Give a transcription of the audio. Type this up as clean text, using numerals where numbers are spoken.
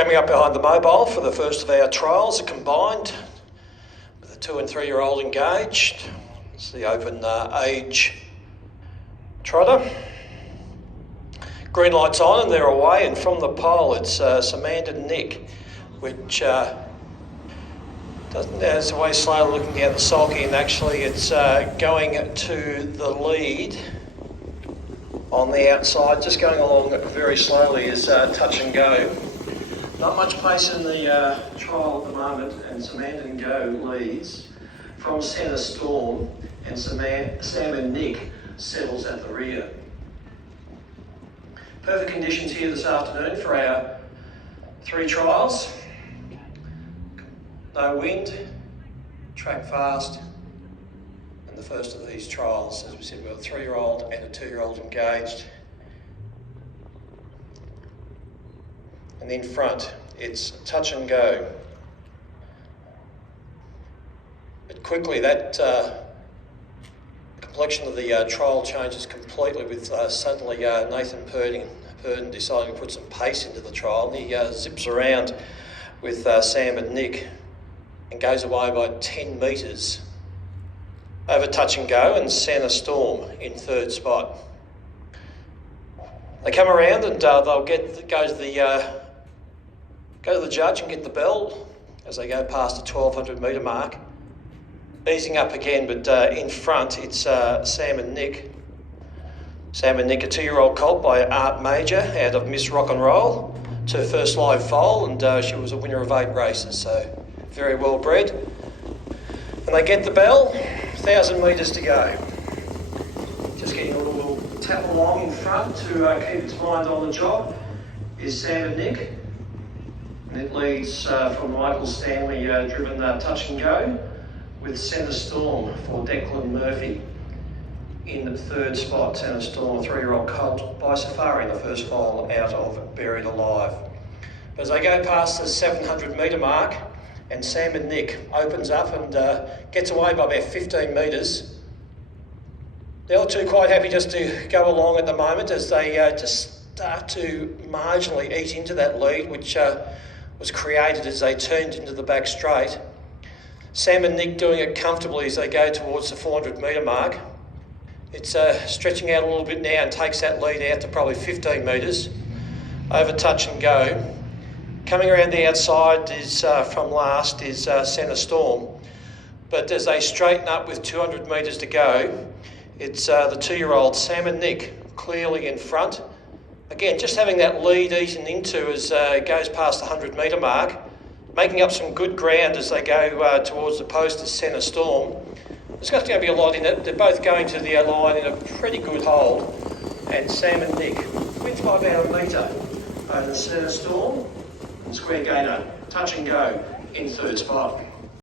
Coming up behind the mobile for the first of our trials are combined with a 2 and 3 year old engaged. It's the open age trotter. Green light's on and they're away, and from the pole it's Samantha Nick, which is away slowly looking down the sulky, and actually it's going to the lead on the outside, just going along very slowly is Touch and Go. Not much pace in the trial at the moment, and Samantha and Go leads from Centre Storm, and Sam and Nick settles at the rear. Perfect conditions here this afternoon for our 3 trials. No wind, track fast, and the first of these trials, as we said, we've got a 3-year-old and a 2-year-old engaged. And in front, it's Touch and Go. But quickly, that complexion of the trial changes completely with suddenly Nathan Purdon deciding to put some pace into the trial, and he zips around with Sam and Nick and goes away by 10 metres over Touch and Go and Centre Storm in 3rd spot. They come around and they'll go to the judge and get the bell as they go past the 1200 metre mark. Easing up again, but in front it's Sam and Nick. Sam and Nick, a 2-year-old colt by Art Major out of Miss Rock and Roll. It's her first live foal, and she was a winner of 8 races, so very well bred. And they get the bell, 1,000 metres to go. Just getting a little tap along in front to keep its mind on the job is Sam and Nick. And it leads from Michael Stanley driven Touch and Go with Centre Storm for Declan Murphy in the 3rd spot. Centre Storm, a 3-year-old colt by Safari in the first foal out of Buried Alive. But as they go past the 700 metre mark, and Sam and Nick opens up and gets away by about 15 metres. The other two quite happy just to go along at the moment as they just start to marginally eat into that lead, which was created as they turned into the back straight. Sam and Nick doing it comfortably as they go towards the 400 metre mark. It's stretching out a little bit now and takes that lead out to probably 15 metres over Touch and Go. Coming around the outside is from last is Centre Storm, but as they straighten up with 200 metres to go, it's the 2-year-old Sam and Nick clearly in front. Again, just having that lead eaten into as it goes past the 100 metre mark, making up some good ground as they go towards the post as Centre Storm. There's going to be a lot in it. They're both going to the line in a pretty good hold, and Sam and Nick wins by about a metre over Centre Storm. Square gainer, Touch and Go in 3rd spot.